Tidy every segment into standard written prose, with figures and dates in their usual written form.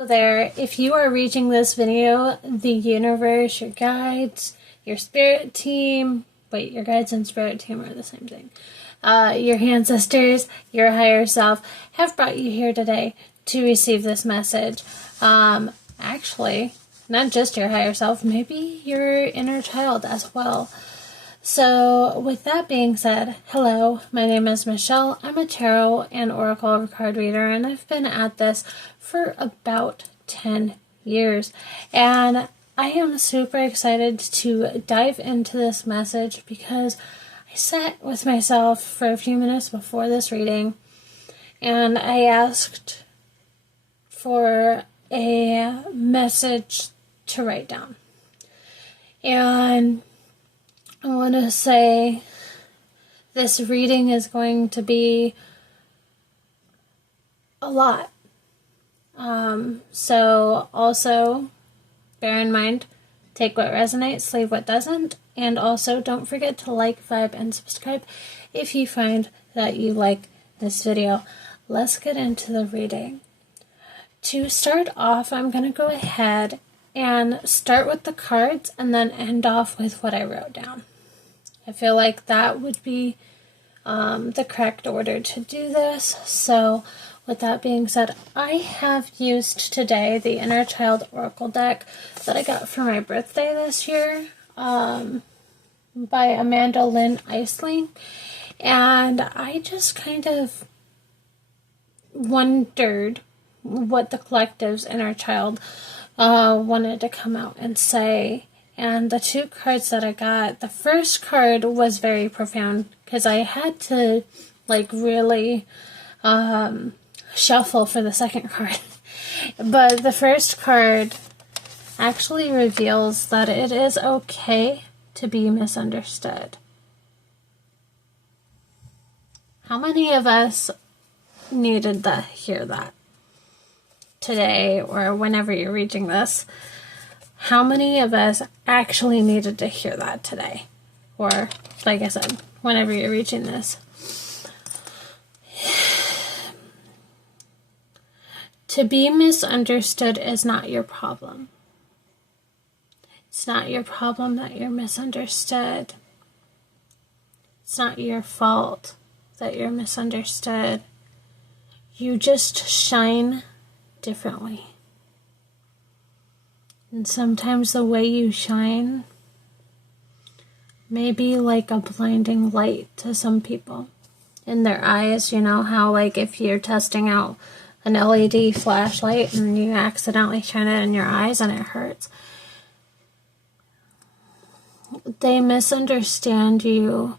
There, if you are reaching this video, the universe, your guides, your spirit team, wait, your guides and spirit team are the same thing. Your ancestors, your higher self have brought you here today to receive this message. Actually, not just your higher self, maybe your inner child as well. So, with that being said, hello, my name is Michelle. I'm a tarot and oracle card reader, and I've been at this for about 10 years. And I am super excited to dive into this message because I sat with myself for a few minutes before this reading and I asked for a message to write down. And I want to say this reading is going to be a lot. So also bear in mind, take what resonates, leave what doesn't, and also don't forget to like, vibe, and subscribe if you find that you like this video. Let's get into the reading. To start off, I'm going to go ahead and start with the cards and then end off with what I wrote down. I feel like that would be the correct order to do this. So with that being said, I have used today the Inner Child Oracle deck that I got for my birthday this year by Amanda Lynn Eisling. And I just kind of wondered what the collective's inner child wanted to come out and say. And the two cards that I got, the first card was very profound because I had to really shuffle for the second card. But the first card actually reveals that it is okay to be misunderstood. How many of us needed to hear that today or whenever you're reading this? How many of us actually needed to hear that today? Or, like I said, whenever you're reaching this. To be misunderstood is not your problem. It's not your problem that you're misunderstood. It's not your fault that you're misunderstood. You just shine differently. And sometimes the way you shine may be like a blinding light to some people in their eyes. You know how if you're testing out an LED flashlight and you accidentally shine it in your eyes and it hurts. They misunderstand you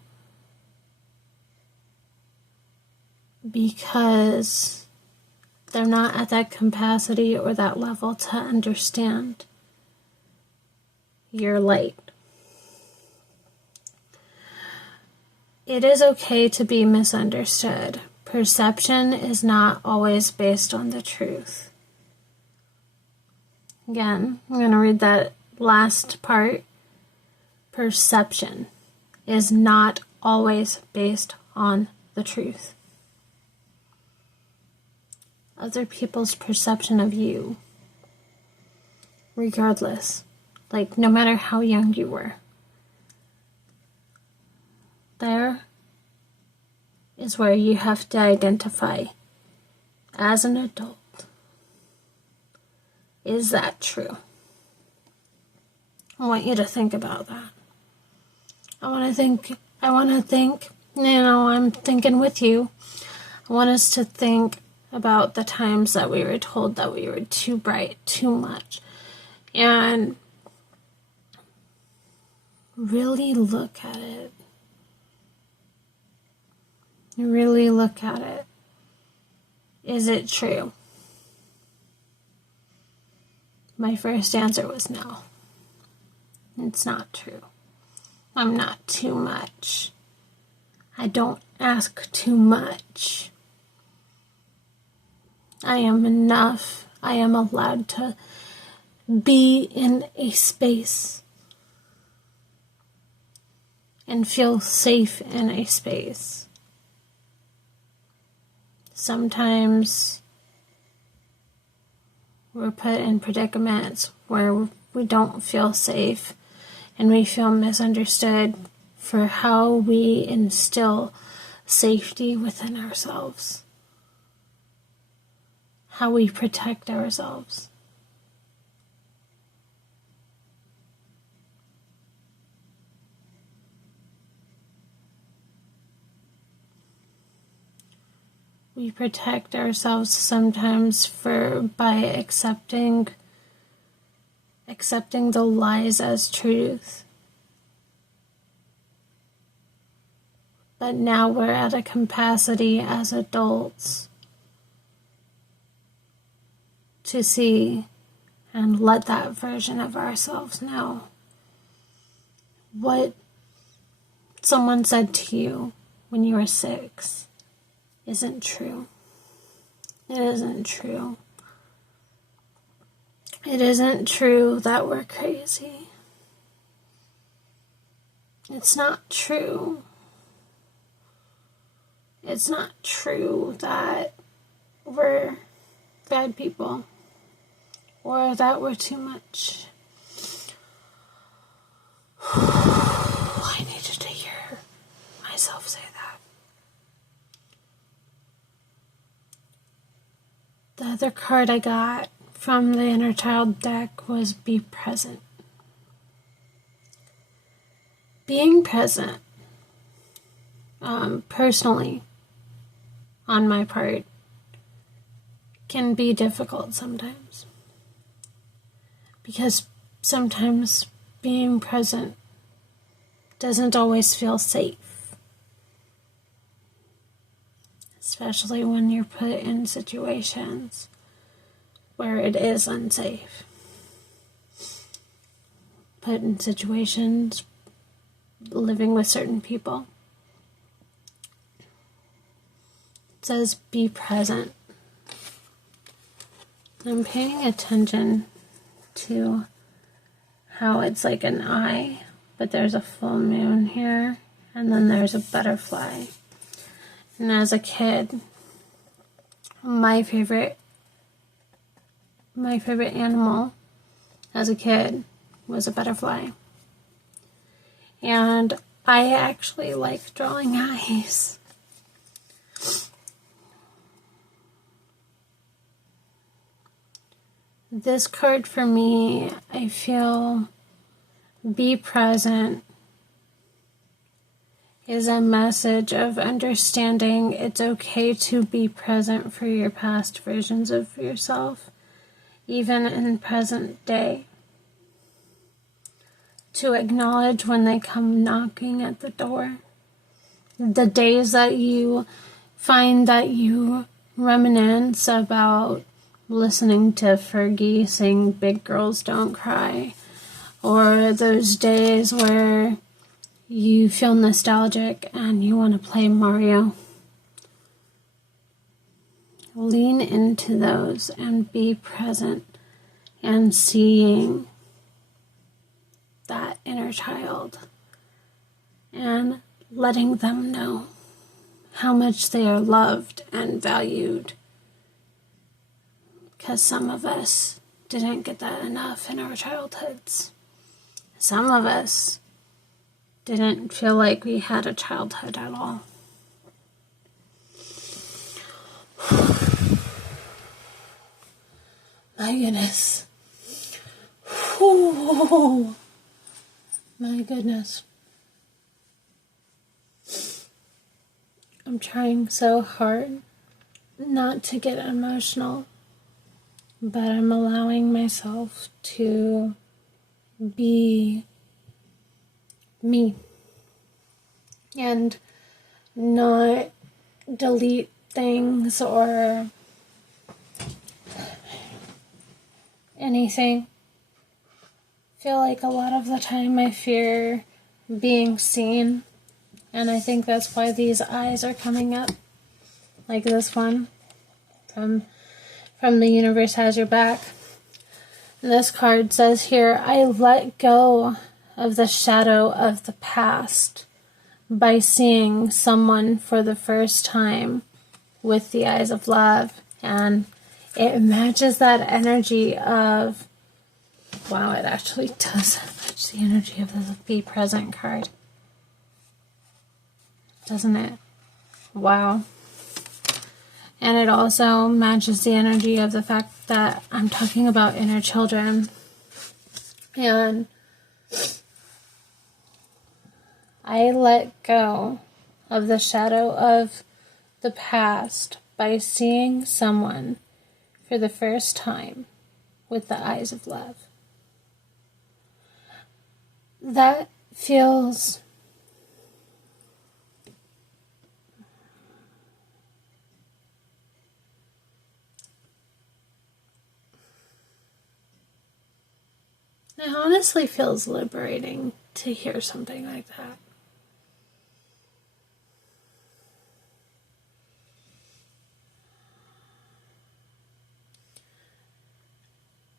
because they're not at that capacity or that level to understand your light. It is okay to be misunderstood. Perception is not always based on the truth. Again, I'm going to read that last part. Perception is not always based on the truth. Other people's perception of you, regardless, no matter how young you were, there is where you have to identify as an adult. Is that true? I want you to think about that. I want to think, I'm thinking with you. I want us to think about the times that we were told that we were too bright, too much. And really look at it. Really look at it. Is it true? My first answer was no. It's not true. I'm not too much. I don't ask too much. I am enough. I am allowed to be in a space and feel safe in a space. Sometimes we're put in predicaments where we don't feel safe and we feel misunderstood for how we instill safety within ourselves, how we protect ourselves. We protect ourselves sometimes by accepting the lies as truth. But now we're at a capacity as adults to see and let that version of ourselves know what someone said to you when you were 6 isn't true. It isn't true. It isn't true that we're crazy. It's not true. It's not true that we're bad people or that we're too much. I needed to hear myself say that. The other card I got from the Inner Child deck was Be Present. Being present, personally, on my part, can be difficult sometimes. Because sometimes being present doesn't always feel safe. Especially when you're put in situations where it is unsafe. Put in situations living with certain people. It says be present. I'm paying attention to how it's like an eye, but there's a full moon here, and then there's a butterfly. And as a kid, my favorite animal as a kid was a butterfly. And I actually like drawing eyes. This card for me, I feel be present is a message of understanding it's okay to be present for your past versions of yourself, even in present day. To acknowledge when they come knocking at the door. The days that you find that you reminisce about listening to Fergie sing Big Girls Don't Cry, or those days where you feel nostalgic and you want to play Mario. Lean into those and be present and seeing that inner child and letting them know how much they are loved and valued. Because some of us didn't get that enough in our childhoods. Some of us didn't feel like we had a childhood at all. My goodness. Ooh, my goodness. I'm trying so hard not to get emotional, but I'm allowing myself to be me and not delete things or anything. I feel like a lot of the time I fear being seen, and I think that's why these eyes are coming up, like this one from The Universe Has Your Back. And this card says here, I let go of the shadow of the past by seeing someone for the first time with the eyes of love. And it matches that energy of, wow, it actually does match the energy of the Be Present card. Doesn't it? Wow. And it also matches the energy of the fact that I'm talking about inner children. And I let go of the shadow of the past by seeing someone for the first time with the eyes of love. That feels it honestly feels liberating to hear something like that.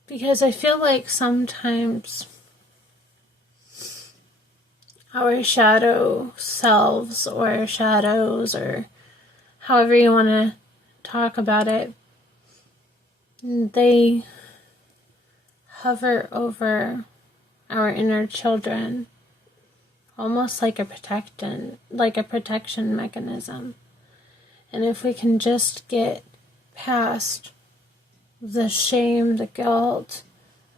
Because I feel like sometimes our shadow selves or shadows or however you want to talk about it, they hover over our inner children almost like a protection mechanism. And if we can just get past the shame, the guilt,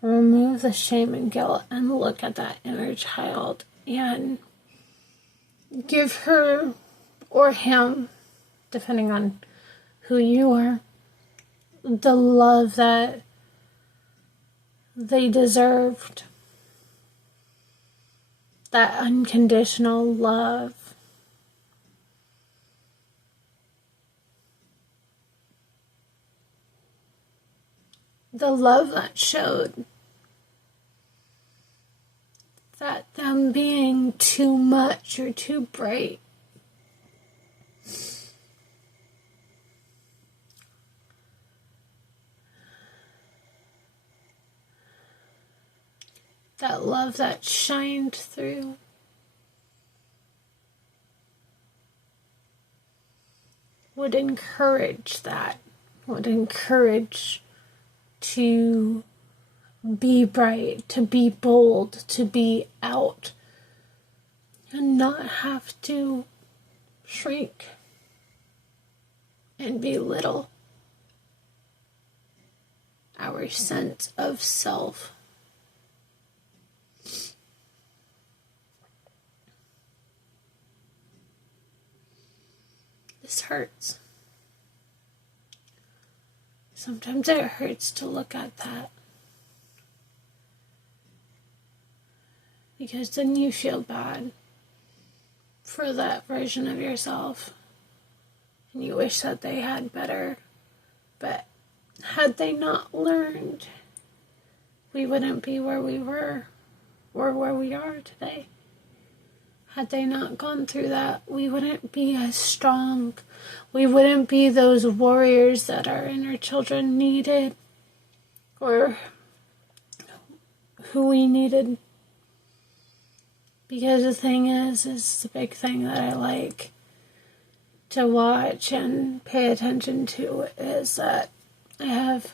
remove the shame and guilt and look at that inner child and give her or him, depending on who you are, the love that they deserved. That unconditional love. The love that showed that them being too much or too bright that love that shined through would encourage that, would encourage to be bright, to be bold, to be out, and not have to shrink and belittle our sense of self. This hurts. Sometimes it hurts to look at that. Because then you feel bad for that version of yourself. And you wish that they had better. But had they not learned, we wouldn't be where we were or where we are today. Had they not gone through that, we wouldn't be as strong. We wouldn't be those warriors that our inner children needed or who we needed. Because the thing is the big thing that I like to watch and pay attention to is that I have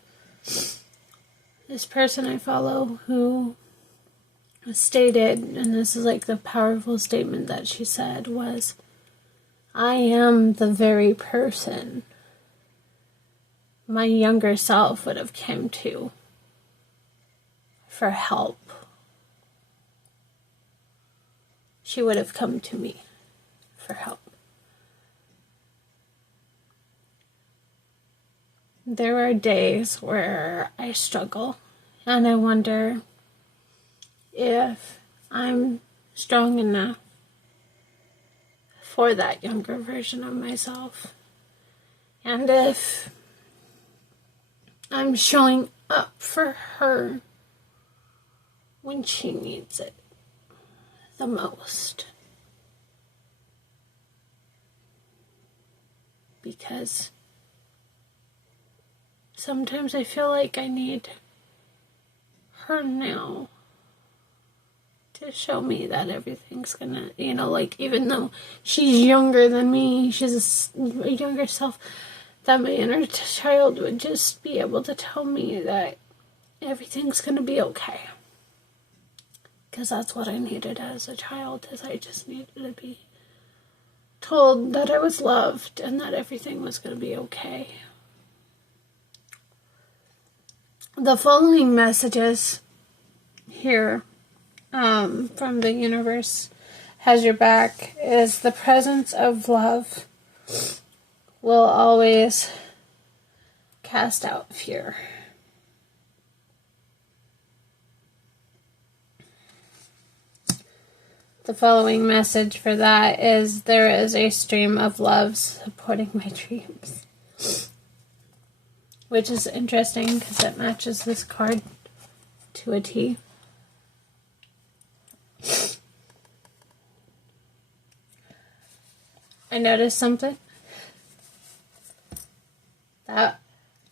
this person I follow who stated, and this is like the powerful statement that she said was, I am the very person my younger self would have come to for help. She would have come to me for help. There are days where I struggle and I wonder if I'm strong enough for that younger version of myself. And if I'm showing up for her when she needs it the most. Because sometimes I feel like I need her now to show me that everything's gonna, like, even though she's younger than me, she's a younger self, that my inner child would just be able to tell me that everything's going to be okay. Because that's what I needed as a child, is I just needed to be told that I was loved and that everything was going to be okay. The following messages here from the universe has your back is the presence of love will always cast out fear. The following message for that is there is a stream of love supporting my dreams. Which is interesting because it matches this card to a T. I noticed something that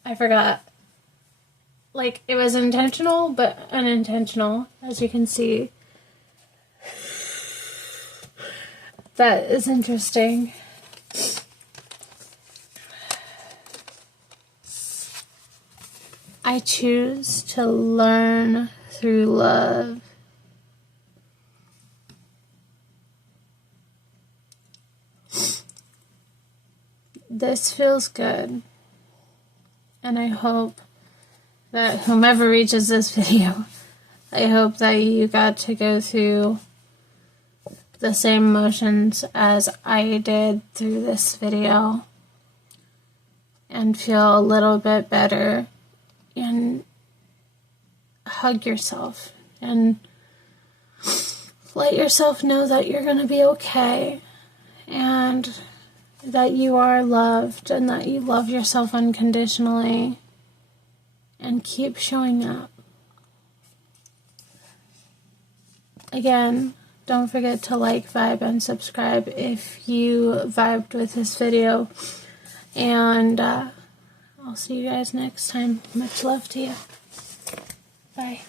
I forgot. Like, it was intentional, but unintentional, as you can see. That is interesting. I choose to learn through love. This feels good. And I hope that whomever reaches this video, I hope that you got to go through the same emotions as I did through this video and feel a little bit better and hug yourself and let yourself know that you're going to be okay and that you are loved and that you love yourself unconditionally, and keep showing up. Again, don't forget to like, vibe, and subscribe if you vibed with this video. And I'll see you guys next time. Much love to you. Bye.